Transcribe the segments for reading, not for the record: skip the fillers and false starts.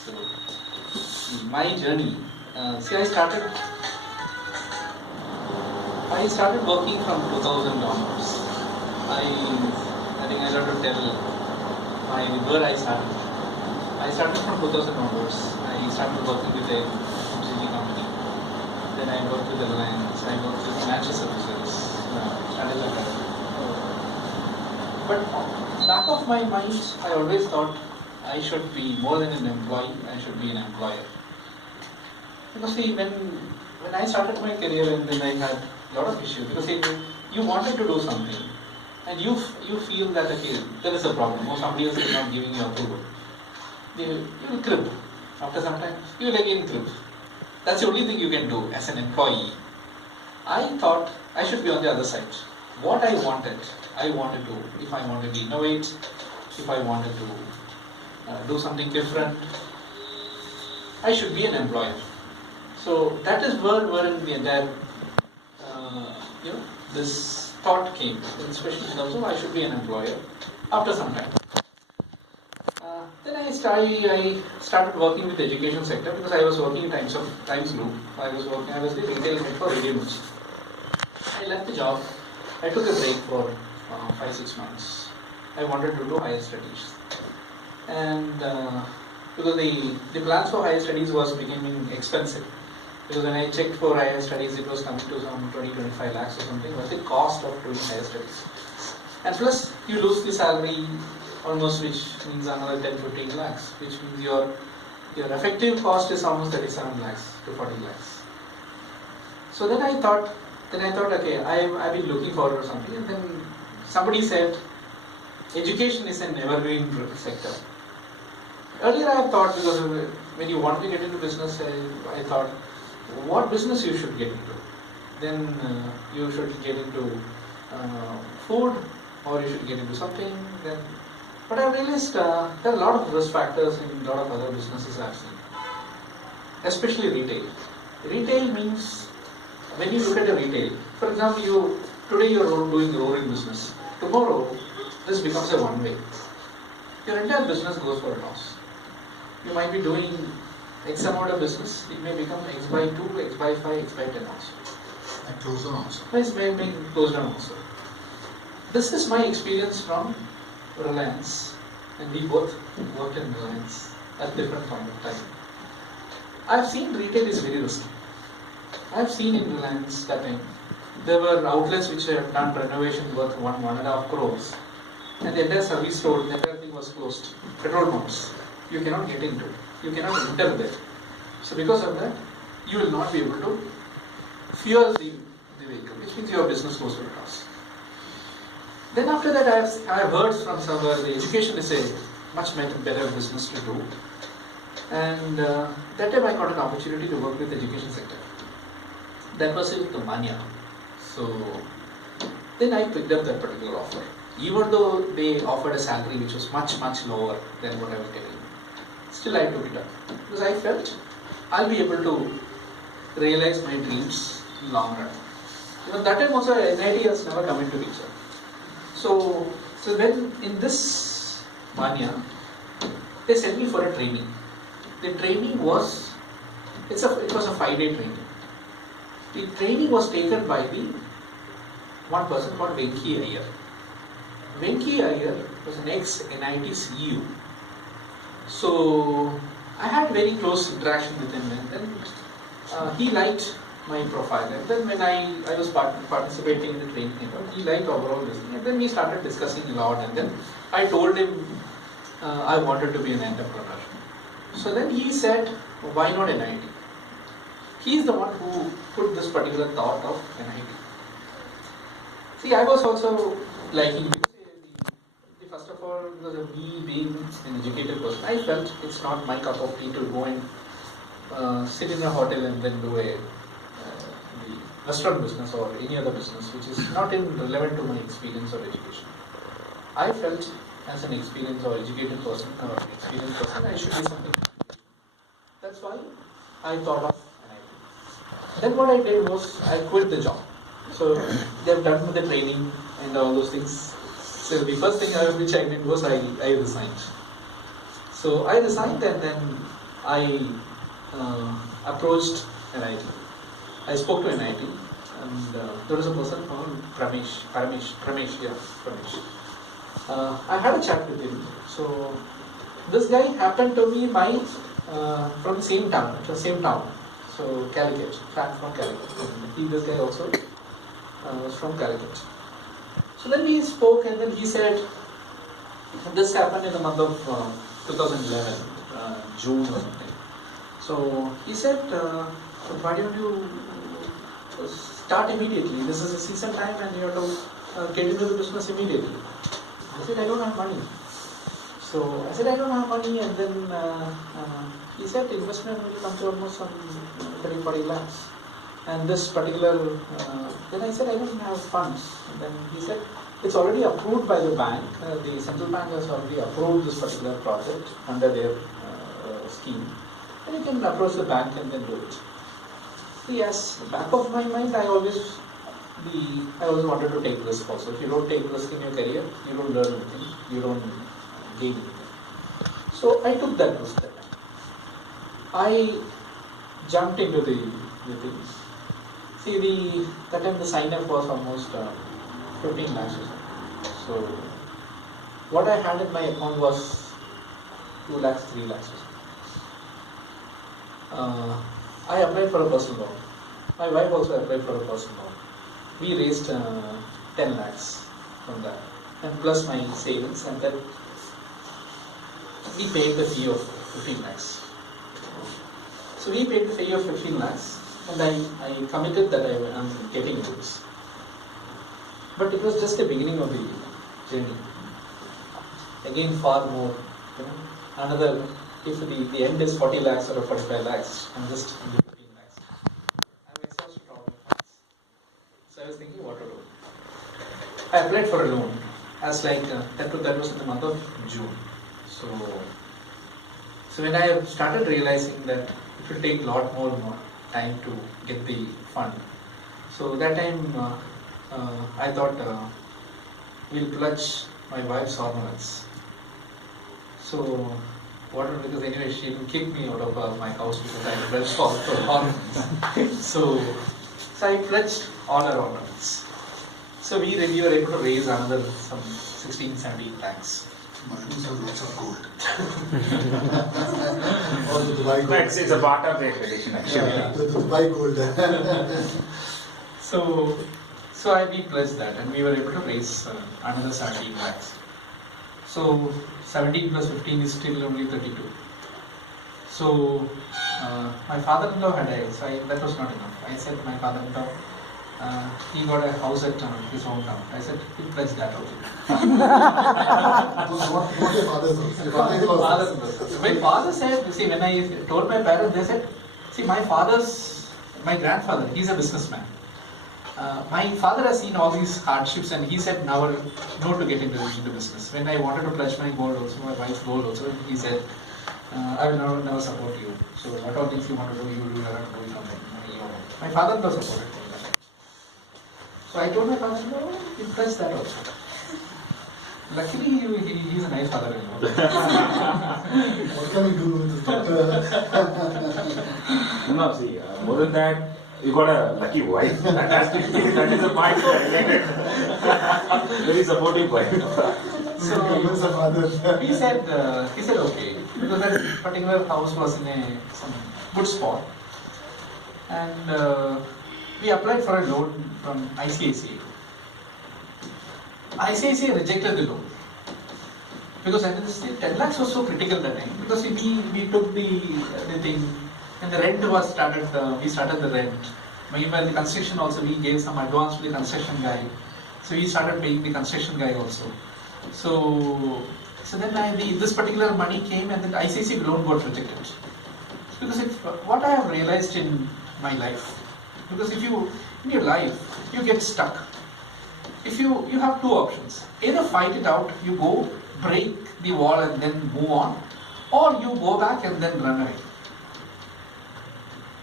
So, my journey. I started working from 2000 onwards. I think I have to tell where I started. I started from 2000 onwards. I started working with a FMCG company. Then I worked with Reliance. I worked with financial services. Strategy academy. But back of my mind, I always thought I should be more than an employee. I should be an employer. Because see, when I started my career and then I had a lot of issues, because see, you wanted to do something and you feel that okay, there is a problem or somebody else is not giving you approval. You will crib. After some time, you will again crib. That's the only thing you can do as an employee. I thought I should be on the other side. What I wanted to, if I wanted to innovate, if I wanted to do something different, I should be an employer. So that is wherein the entire, this thought came, especially in terms of I should be an employer after some time. Then I started working with the education sector because I was working in Times Group. I was the retail head for Radio News. I left the job. I took a break for 5-6 months. I wanted to do higher studies, and because the plans for higher studies was becoming expensive. Because when I checked for higher studies, it was coming to some 20-25 lakhs or something was the cost of doing higher studies. And plus, you lose the salary almost, which means another 10-15 lakhs, which means your effective cost is almost 37 lakhs to 40 lakhs. So then I thought, okay, I've been looking forward to something, and then somebody said, education is an evergreen sector. Earlier I thought, because when you want to get into business, I thought, what business you should get into? Then you should get into food, or you should get into something. But I realized there are a lot of risk factors in a lot of other businesses I've seen, especially retail. Retail means, when you look at a retail, for example, today you're doing roaring business. Tomorrow, this becomes a one-way. Your entire business goes for a loss. You might be doing X amount of business, it may become X by 2, X by 5, X by 10 also. And close down also. It may close down also. This is my experience from Reliance, and we both worked in Reliance at different point of time. I've seen retail is very risky. I've seen in Reliance that time, there were outlets which have done renovation worth 1.5 crores, and the entire service road, the entire thing was closed. Petrol pumps, you cannot get into. You cannot enter there. So because of that, you will not be able to fuel the vehicle, which means your business goes to loss. Then after that, I have heard from somewhere the education is a much better business to do. And that time I got an opportunity to work with the education sector. That was with the Mania. So then I picked up that particular offer. Even though they offered a salary which was much lower than what I was getting. Still I took it up because I felt I'll be able to realize my dreams in long run. Even that time also NIT has never come into picture. So when in this Mania, they sent me for a training. The training was, it was a 5-day training. The training was taken by one person called Venki Iyer. Venki Iyer was an ex-NIT CEO. So I had very close interaction with him, and then he liked my profile. And then when I was participating in the training, he liked overall this thing. And then we started discussing a lot. And then I told him I wanted to be an entrepreneur. So then he said, why not NIT? He is the one who put this particular thought of NIT. See, I was also liking. First of all, because of me being an educated person, I felt it's not my cup of tea to go and sit in a hotel and then do the restaurant business or any other business which is not relevant to my experience or education. I felt as an experienced or educated person I should do something. That's why I thought of NIT. Then what I did was I quit the job. So they have done with the training and all those things. So the first thing which I did was I resigned. So I resigned, and then I approached NIT. I spoke to NIT, and there was a person called Pramesh. I had a chat with him. So this guy happened to be from the same town, So Calicut, from Calicut. This guy also was from Calicut. So then we spoke, and then he said, this happened in the month of 2011, June or something. So he said, why don't you start immediately? This is a season time and you have to get into the business immediately. I said, I don't have money. So I said, I don't have money, and then he said, the investment will come to almost some 30-40 lakhs. And this particular, then I said, I don't have funds. And then he said, it's already approved by the bank. The central bank has already approved this particular project under their scheme. And you can approach the bank and then do it. So yes, back of my mind, I always wanted to take risk also. If you don't take risk in your career, you don't learn anything, you don't gain anything. So I took that risk that time. I jumped into the things. See, that time the sign-up was almost 15 lakhs or something. So what I had in my account was 2 lakhs, 3 lakhs or something. I applied for a personal loan. My wife also applied for a personal loan. We raised 10 lakhs from that, and plus my savings, and then we paid the fee of 15 lakhs. So we paid the fee of 15 lakhs, and I committed that I am getting into this. But it was just the beginning of the journey. Again, far more. Another, if the end is 40 lakhs or 45 lakhs, I'm just in the 15 lakhs. I'm exhausted all my funds. So I was thinking what to do. I applied for a loan as that was in the month of June. So when I started realizing that it will take a lot more time to get the fund. So that time I thought we'll pledge my wife's ornaments. So because anyway she will kick me out of my house because I pledged all her ornaments. so I pledged all her ornaments. So we were able to raise another some 16-17 lakhs. Mines have lots of gold. Or the Dubai gold. It's a part of their tradition actually. Yeah, the Dubai gold. So we pledged that, and we were able to raise another 17 lakhs. So 17 plus 15 is still only 32. So my father-in-law had that was not enough. I said to my father-in-law, he got a house at his hometown. I said, he pledged that also. What your father says? My father said, see, when I told my parents, they said, see, my grandfather, he's a businessman. My father has seen all these hardships, and he said, no to get into business. When I wanted to pledge my gold also, my wife's gold also, he said, I will never support you. So what all things you want to do, you will never do it on my own. My father does support it. So I told my father, no, he pledged that also. Luckily, he's a nice father-in-law. What can we do with this? No, see, more than that, you got a lucky wife. That is the point. Very supportive wife. So he said okay, because that particular house was in some good spot, and we applied for a loan from ICICI. ICICI rejected the loan because 10 lakhs was so critical that time, because we took the thing, and the rent was started. We started the rent. Meanwhile, the construction also, we gave some advance to the construction guy. So we started paying the construction guy also. So then this particular money came, and the ICICI loan got rejected. Because what I have realized in my life, because in your life, you get stuck. If you have two options. Either fight it out, you go, break the wall and then move on, or you go back and then run away.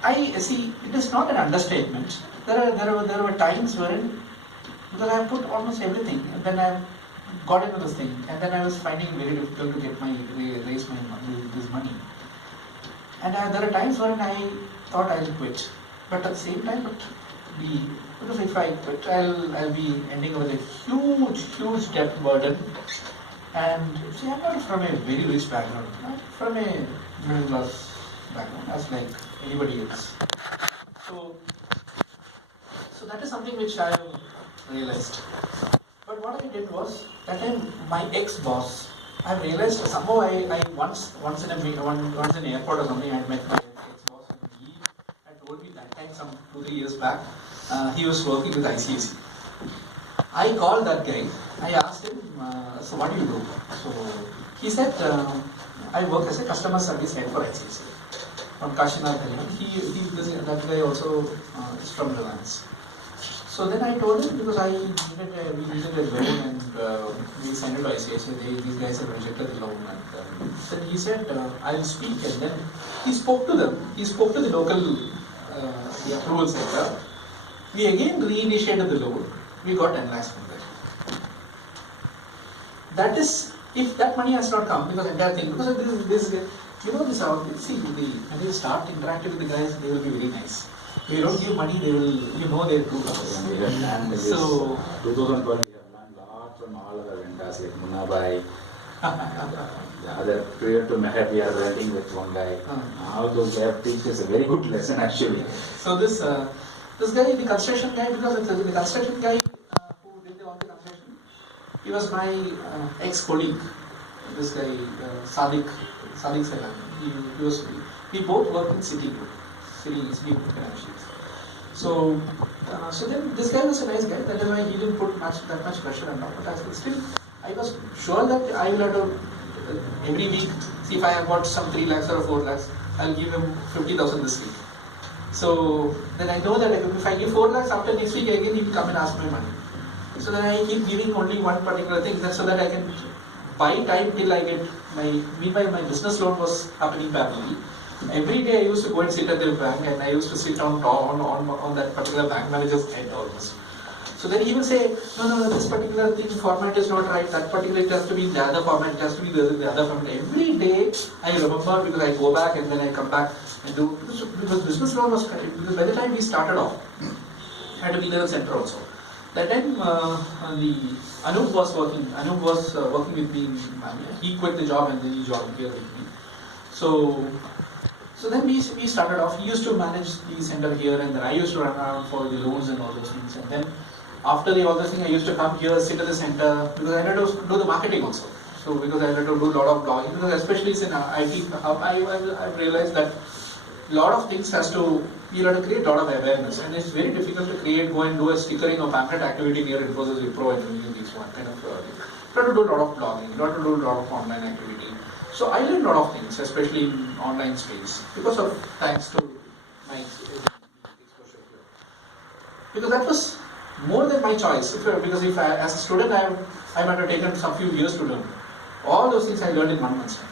I see, it is not an understatement. There were times wherein, because I have put almost everything, and then I got into this thing, and then I was finding it very difficult to raise this money. And there are times when I thought I'll quit, but at the same time, because if I quit, I'll be ending with a huge debt burden. And see, I'm not from a very rich background. I'm from a middle class background, as like anybody else. So that is something which I have realized. But what I did was, that time my ex-boss, I realized somehow I once in an airport or something, I met my ex-boss, and he had told me that time, some 2-3 years back, he was working with ICICI. I called that guy. I asked him, so what do you do? So he said, I work as a customer service head for ICICI from Kashinath. That guy also is from Reliance. So then I told him, because we needed a loan, and we sent it to ICICI. These guys have rejected the loan. And then he said, I'll speak. And then he spoke to them. He spoke to the local the approval center. We again reinitiated the loan. We got 10 lakhs from that. That is, if that money has not come, because entire thing, because of this you know this out. See, when you start interacting with the guys, they will be very nice. If you don't give money, they will, their true colors. So 2012, we have learned a lot from all other vendors like Munabai. The other prior to Meher, we are renting with one guy. All those guys teach us a very good lesson actually. So this guy, the construction guy, because the construction guy who did all the construction, he was my ex-colleague. This guy, Sadiq Salam. We both worked in City Group. So then this guy was a nice guy. That is why he didn't put that much pressure on top. But still, I was sure that I will have to every week. See, if I have got some 3 lakhs or 4 lakhs, I'll give him 50,000 this week. So then I know that if I give 4 lakhs, after next week again he will come and ask my money. So then I keep giving only one particular thing, so that I can buy time till I get meanwhile my business loan was happening parallelly. Every day I used to go and sit at the bank, and I used to sit on that particular bank manager's head almost. So then he will say, no, this particular thing format is not right, that particular it has to be the other format, it has to be the other format. Every day I remember, because I go back and then I come back and do, because business loan was, because by the time we started off, I had to be there in the center also. That time Anup was working with me. He quit the job and then he joined here with me. So then we started off. He used to manage the center here, and then I used to run around for the loans and all those things. And then after all those things, I used to come here, sit at the center, because I had to do the marketing also. So because I had to do a lot of blogging, because especially in IT hub, I've realized that a lot of things you have to create a lot of awareness, and it's very difficult to go and do a stickering or pamphlet activity near Infosys, Wipro, and these one kind of. You have to do a lot of blogging, you have to do a lot of online activity. So I learned a lot of things, especially in online space, thanks to my exposure here. Because that was more than my choice. Because as a student, I might have taken some few years to learn. All those things I learned in 1 month's time.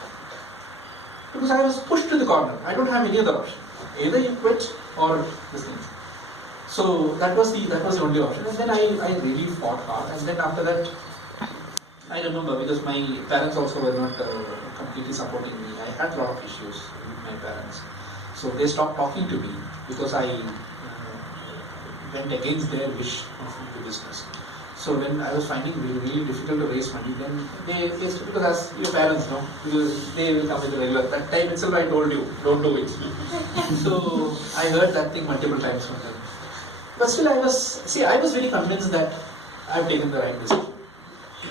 Because I was pushed to the corner. I don't have any other option. Either you quit or this thing. So that was the only option. And then I really fought hard. And then after that, I remember, because my parents also were not completely supporting me. I had a lot of issues with my parents. So they stopped talking to me because I went against their wish of the business. So when I was finding it really difficult to raise money, then because as your parents know, because they will come with a regular. That time itself I told you, don't do it. So I heard that thing multiple times from them. But still I was very convinced that I've taken the right decision.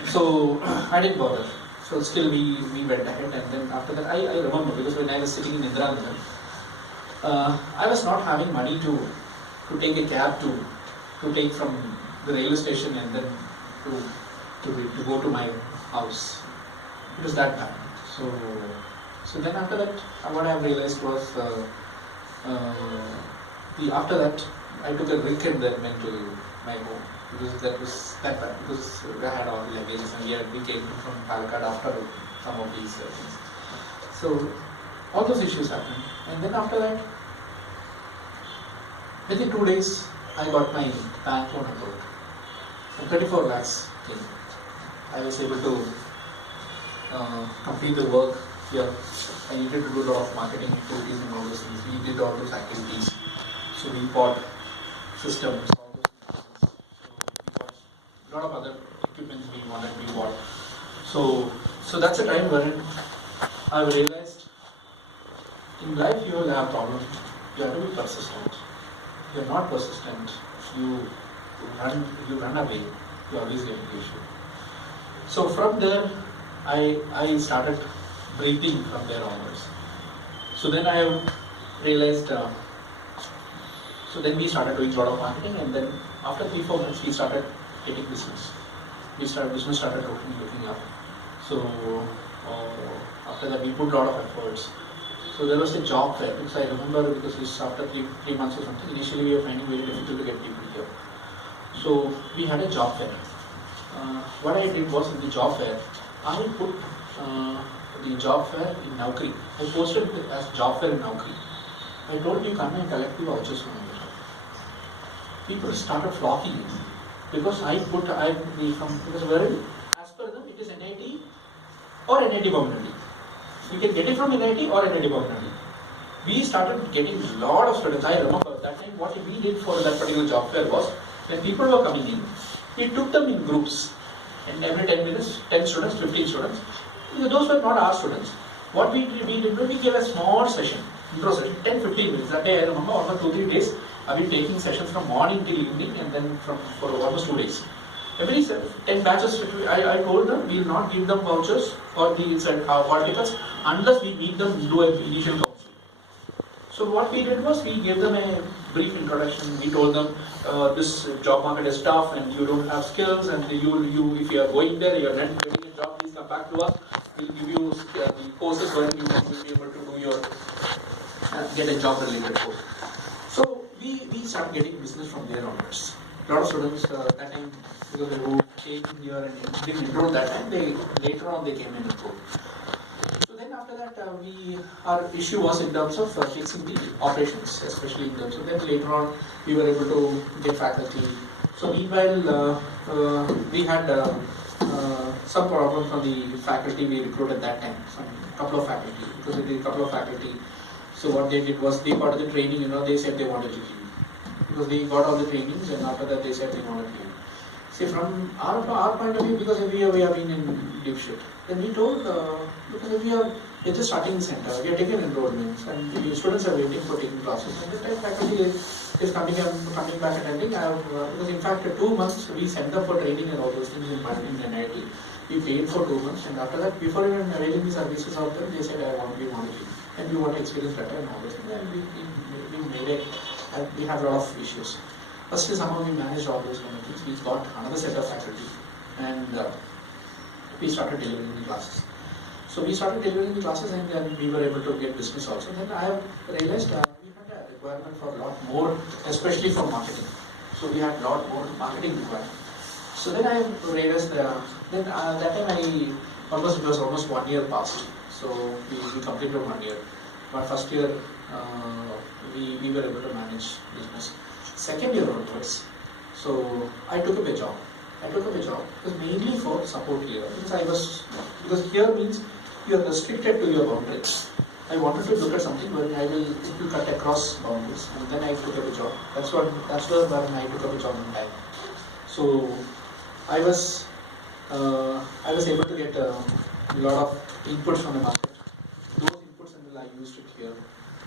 So I didn't bother. So still we went ahead, and then after that I remember, because when I was sitting in Indira, I was not having money to take a cab to take from the railway station and then to go to my house. It was that bad. So then after that, what I realized was after that I took a rig and then went to my home, because that was that bad, because I had all the luggages and we came from Palakkad after some of these things. So all those issues happened, and then after that, within 2 days, I got my bank loan approved. And 34 lakhs came. I was able to complete the work here. I needed to do a lot of marketing activities and all those things. We did all those activities. So we bought systems, all those things. So we bought a lot of other equipments we wanted to be bought. So that's a time wherein I realized in life you will have problems. You have to be persistent. If you are not persistent, you run away. You always get an issue. So from there, I started breathing from there onwards. So then I realized. So then we started doing a lot of marketing, and then after 3-4 months we started getting business. Business started looking up. So after that we put a lot of efforts. So there was a job fair, because I remember, because it's after three months or something, initially we were finding very difficult to get people here. So we had a job fair. What I did was, in the job fair, I put the job fair in Naukri. I posted it as job fair in Naukri. I told you come and collect the vouchers from me. People started flocking in, because because very, as per them it is NIT or NIT Bombay. We can get it from NIT or NIT Bombay. We started getting a lot of students. I remember that time what we did for that particular job fair was, when people were coming in, we took them in groups, and every 10 minutes, 10 students, 15 students. Those were not our students. What we did, we gave a small session, intro session, 10-15 minutes. That day I remember, almost 2-3 days, I've been taking sessions from morning till evening, and then for almost 2 days. Every 10 batches, I told them we will not give them vouchers or the hall tickets unless we meet them, do an initial counseling. So what we did was, we gave them a brief introduction. We told them this job market is tough and you don't have skills, and you if you are going there, you are not getting a job, please come back to us. We'll give you the courses where you will be able to do your get a job related course. So we started getting business from there onwards. A lot of students that time, because they who came here and didn't enroll that time, later on they came and enrolled. So then after that, our issue was in terms of fixing the operations, especially in terms of, then later on we were able to get faculty. So meanwhile, we had some problem from the faculty we recruited that time, some couple of faculty, because we did a couple of faculty. So what they did was, they got the training, they said they wanted to leave. Because we got all the trainings, and after that they said they wanted to leave. See, from our point of view, because every year we have been in deep shit, then we told, because we're just starting the center, we are taking enrollments, and the students are waiting for taking classes, and the time faculty is coming back and attending. Because in fact, 2 months we sent them for training and all those things in NIT. We paid for 2 months, and after that, before even availing the services of them, they said, we want to leave, and we want to experience better and all those things, and we made it. We have a lot of issues. First is somehow we managed all those kind of things. We got another set of faculty, and we started delivering the classes. So we started delivering the classes, and then we were able to get business also. Then I have realized we had a requirement for a lot more, especially for marketing. So we had a lot more marketing requirement. So then I realized that time it was almost 1 year past. So we completed 1 year. But first year we were able to manage business. Second year onwards, so I took up a job. It was mainly for support here, because here means you are restricted to your boundaries. I wanted to look at something where I will cut across boundaries, and then I took up a job. That's where I took up a job in time. So I was able to get a lot of inputs from the market. Those inputs and I used it here.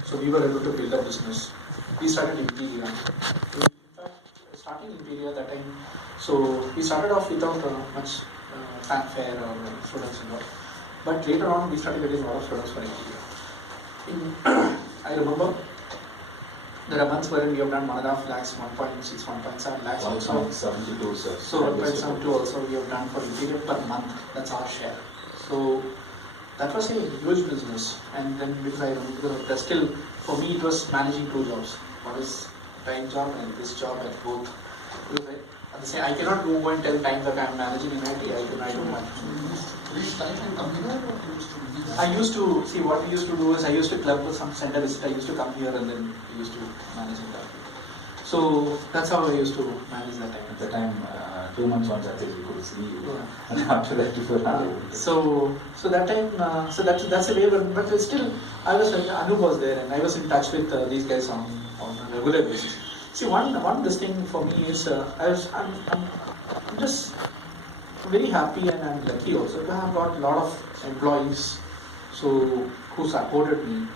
So we were able to build a business. We started Imperia. In fact, starting Imperia that time, so we started off without much fanfare or students and all. But later on, we started getting a lot of students for Imperia. I remember there are months wherein we have done 1.5 lakhs, 1.6, 1.7 lakhs also. 1.72, sir. So 1.72 also we have done for Imperia per month. That's our share. So that was a huge business. And then because I remember, still for me it was managing 2 jobs. One is time job and this job at both. Because I cannot go and tell time that I am managing in IT. I don't want. I used to see what we used to do is I used to club with some center visit. I used to come here and then we used to manage that. So that's how I used to manage that time. At the time, 2 months once at least we could see you. Yeah. And after that you were not able to. So that time, that's the way. But still, I was Anup was there, and I was in touch with these guys on a regular basis. See, one this thing for me is I'm just very happy, and I'm lucky also to have got a lot of employees, so who supported me.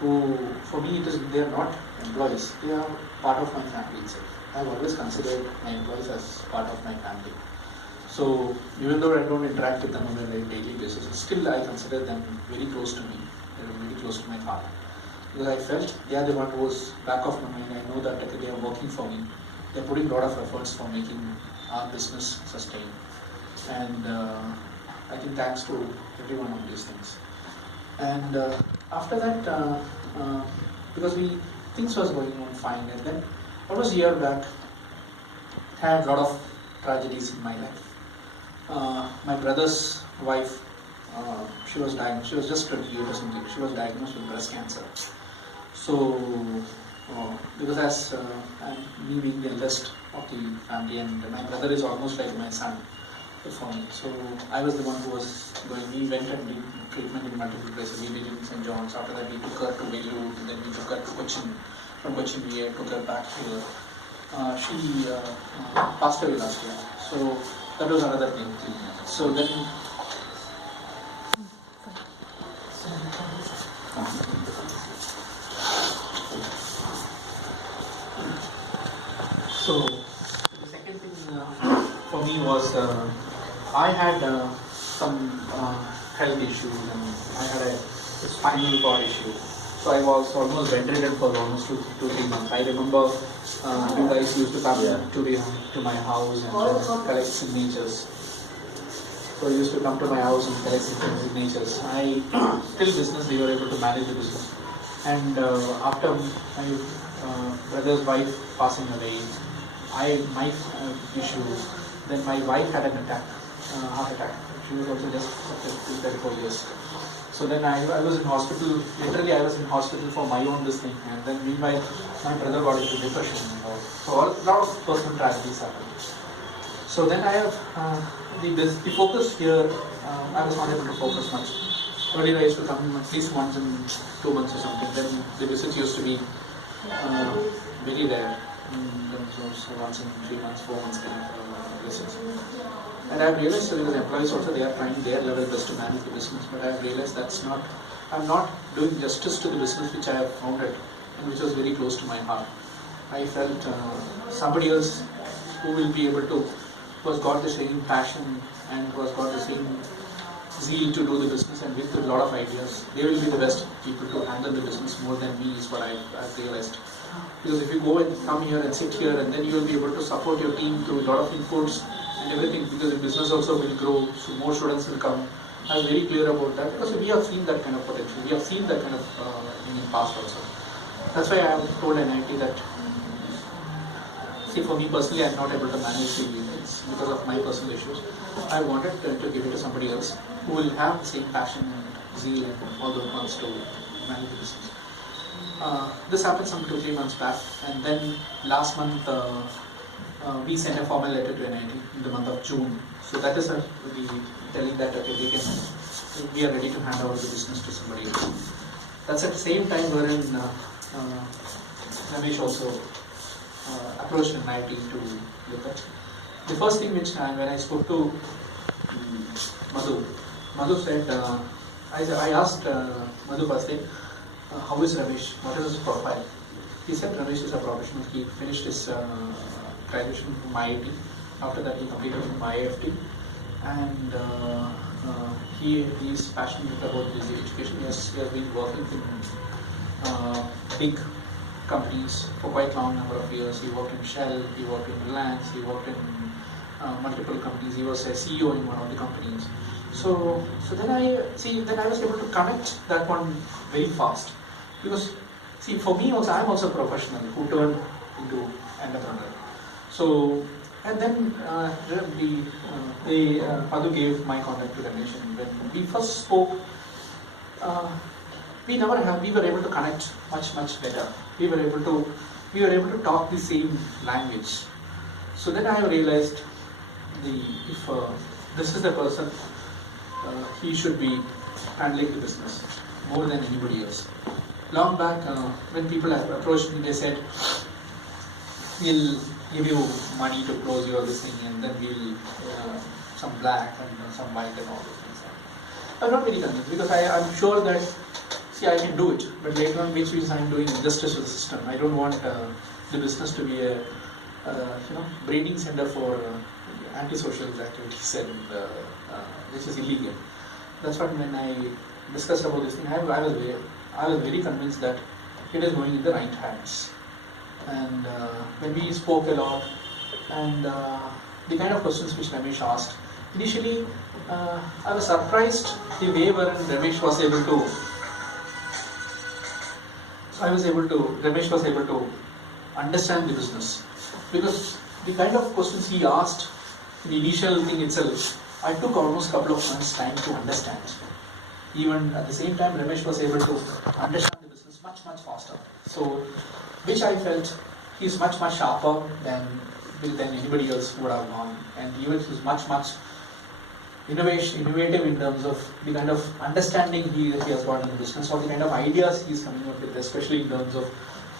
Who for me they are not employees; they are part of my family itself. I've always considered my employees as part of my family. So even though I don't interact with them on a daily basis, still I consider them very close to me. They're very close to my heart. Because I felt they are the one who was back of my mind. I know that they are working for me. They're putting a lot of efforts for making our business sustain. And I think thanks to every one of these things. And after that, because things was going on fine, and then almost a year back, I had a lot of tragedies in my life. My brother's wife, she was just 28 or something. She was diagnosed with breast cancer. So, because as me being the eldest of the family, and my brother is almost like my son for me. So I was the one who was going. We went and did treatment in multiple places. We did in St. John's. After that, we took her to Vellore, and then we took her to Cochin. From Cochin, we took her back here. She passed away last year. So that was another thing. So then. So the second thing for me was I had some health issues, and I had a spinal cord issue. So I was almost bedridden for almost 2-3 months. I remember you guys used to come to my house and collect signatures. So I used to come to my house and collect signatures. Still business, they were able to manage the business. And after my brother's wife passing away, my issue, then my wife had an attack, heart attack. She was also just 34 years. So then I was in hospital, literally I was in hospital for my own this thing, and then meanwhile my brother got into depression and all. So a lot of personal tragedies happened. So then I have the focus here, I was not able to focus much. Earlier I used to come at least once in 2 months or something. Then the visits used to be very rare. So once in 3 months, 4 months kind of visits. And I have realized that the employees also, they are trying their level best to manage the business, but I have realized I'm not doing justice to the business which I have founded and which was very close to my heart. I felt somebody else who will be able to, who has got the same passion and who has got the same zeal to do the business and with a lot of ideas, they will be the best people to handle the business more than me is what I've realized. Because if you go and come here and sit here, and then you will be able to support your team through a lot of inputs and everything, because the business also will grow, so more students will come. I was very clear about that because we have seen that kind of potential. We have seen that kind of in the past also. That's why I have told NIT that, see, for me personally, I'm not able to manage the events because of my personal issues. I wanted to give it to somebody else who will have the same passion and zeal and all those ones to manage the business. This happened some 2-3 months back, and then last month we sent a formal letter to NIT in the month of June. So that is telling that okay, we are ready to hand over the business to somebody else. That's at the same time wherein Ramesh also approached NIT to look at. The first thing which when I spoke to Madhu said, I asked Madhu first thing, how is Ramesh? What is his profile? He said Ramesh is a professional. He finished his graduation from IIT. After that, he completed from IFT, and he is passionate about his education. He has been working in big companies for quite a long number of years. He worked in Shell, he worked in Reliance, he worked in multiple companies. He was a CEO in one of the companies. So then I was able to connect that one very fast, because see, for me also, I'm also a professional who turned into entrepreneur. So, and then Madhu gave my contact to Ramesh, and when we first spoke, we were able to connect much better. We were able to talk the same language. So then I realized if this is the person, he should be handling the business more than anybody else. Long back, when people approached me, they said, we'll give you money to close your this thing, and then we'll some black and some white and all those things. I'm not very convinced because I'm sure that, see, I can do it, but later on, which means I'm doing injustice to the system. I don't want the business to be a breeding center for antisocial activities and which is illegal. That's what when I discussed about this thing, I was very convinced that it is going in the right hands. And when we spoke a lot, and the kind of questions which Ramesh asked, initially I was surprised the way wherein Ramesh was able to understand the business, because the kind of questions he asked, the initial thing itself, I took almost a couple of months time to understand. Even at the same time, Ramesh was able to understand the business much faster. So, which I felt he's much sharper than anybody else would have gone, and even he's much innovative in terms of the kind of understanding he has got in the business, or the kind of ideas he's coming up with, especially in terms of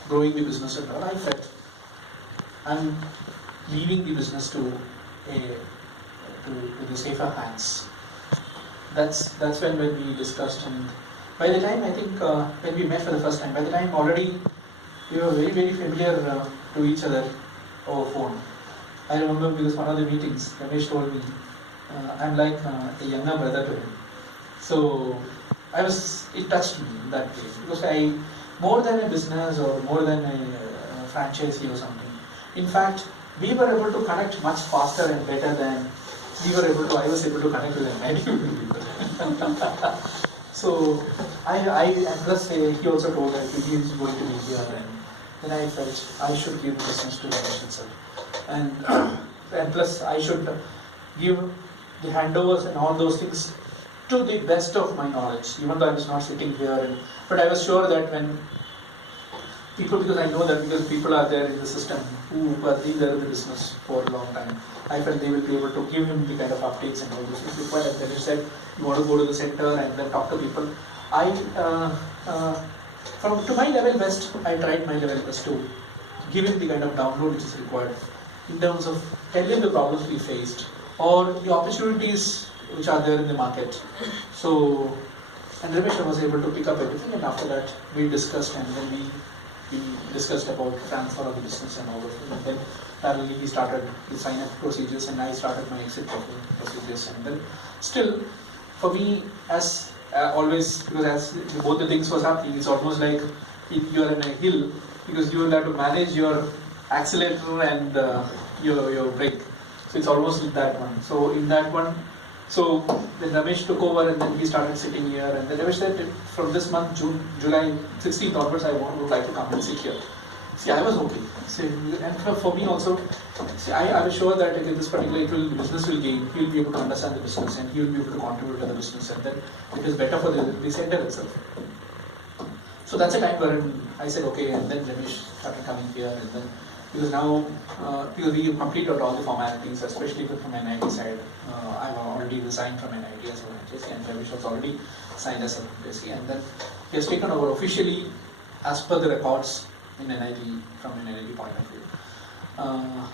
growing the business and all. I felt I'm leaving the business to the safer hands. That's when we discussed, and by the time I think when we met for the first time, by the time already we were very familiar to each other over phone. I remember because one of the meetings, Ramesh told me, I'm like a younger brother to him. So it touched me in that way, because more than a business or more than a franchisee or something. In fact, we were able to connect much faster and better than I was able to connect with 90 people. So and plus he also told that he is going to be here, and then I felt I should give the business to Ramesh itself, and plus I should give the handovers and all those things to the best of my knowledge, even though I was not sitting here. But I was sure that when people, because I know that because people are there in the system who have been there in the business for a long time, I felt they will be able to give him the kind of updates and all those things. Before that, then he said, you want to go to the center and then talk to people. To my level best, I tried my level best to give him the kind of download which is required in terms of tell him the problems we faced or the opportunities which are there in the market. So, and Ramesh was able to pick up everything, and after that we discussed, and then we discussed about transfer of the business and all those things. And then parallelly he started the sign-up procedures, and I started my exit procedures. And then still, for me, as always, because as both the things was happening, it's almost like you are in a hill, because you will have to manage your accelerator and your brake. So it's almost like that one. So in that one, so then Ramesh took over, and then he started sitting here, and then Ramesh said, from this month, July 16th onwards, would like to come and sit here. See, I was okay. See, and for me also, see, I was sure that in this particular business will gain, he will be able to understand the business, and he will be able to contribute to the business, and then it is better for the center itself. So that's a time where I said okay, and then Ramesh started coming here, and then because now because we completed all the formalities, especially from NIT side. I've already resigned from NIT as an HSC, and Ramesh was already signed as an HSC, and then he has taken over officially as per the records in NIT from an NIT point of view.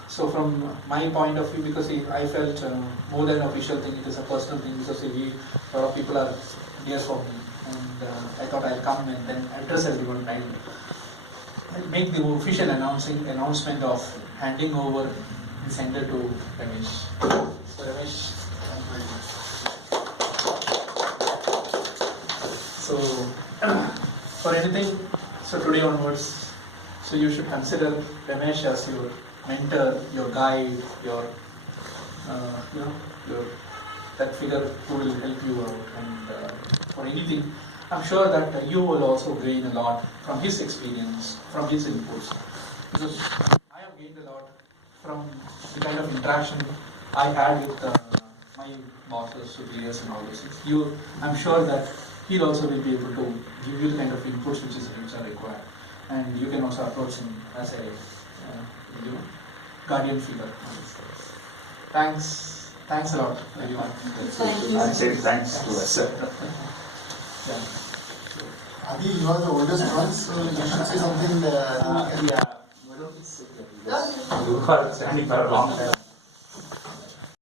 So from my point of view, because I felt more than an official thing, it is a personal thing, because a lot of people are dear for me, and I thought I'll come and then address everyone. I'll make the official announcement of handing over the center to Ramesh. So Ramesh, so for anything, so today onwards, so you should consider Ramesh as your mentor, your guide, your that figure who will help you out, and for anything. I'm sure that you will also gain a lot from his experience, from his inputs, because I have gained a lot from the kind of interaction I had with my bosses, superiors, and all those things. I'm sure that he also will be able to give you the kind of inputs which are required, and you can also approach him as a guardian figure. Thanks a lot, everyone. Thank you. I say thanks to us. Adi, you are the oldest one, so you should say something. Yeah, why don't you sit there? You are standing for a long time.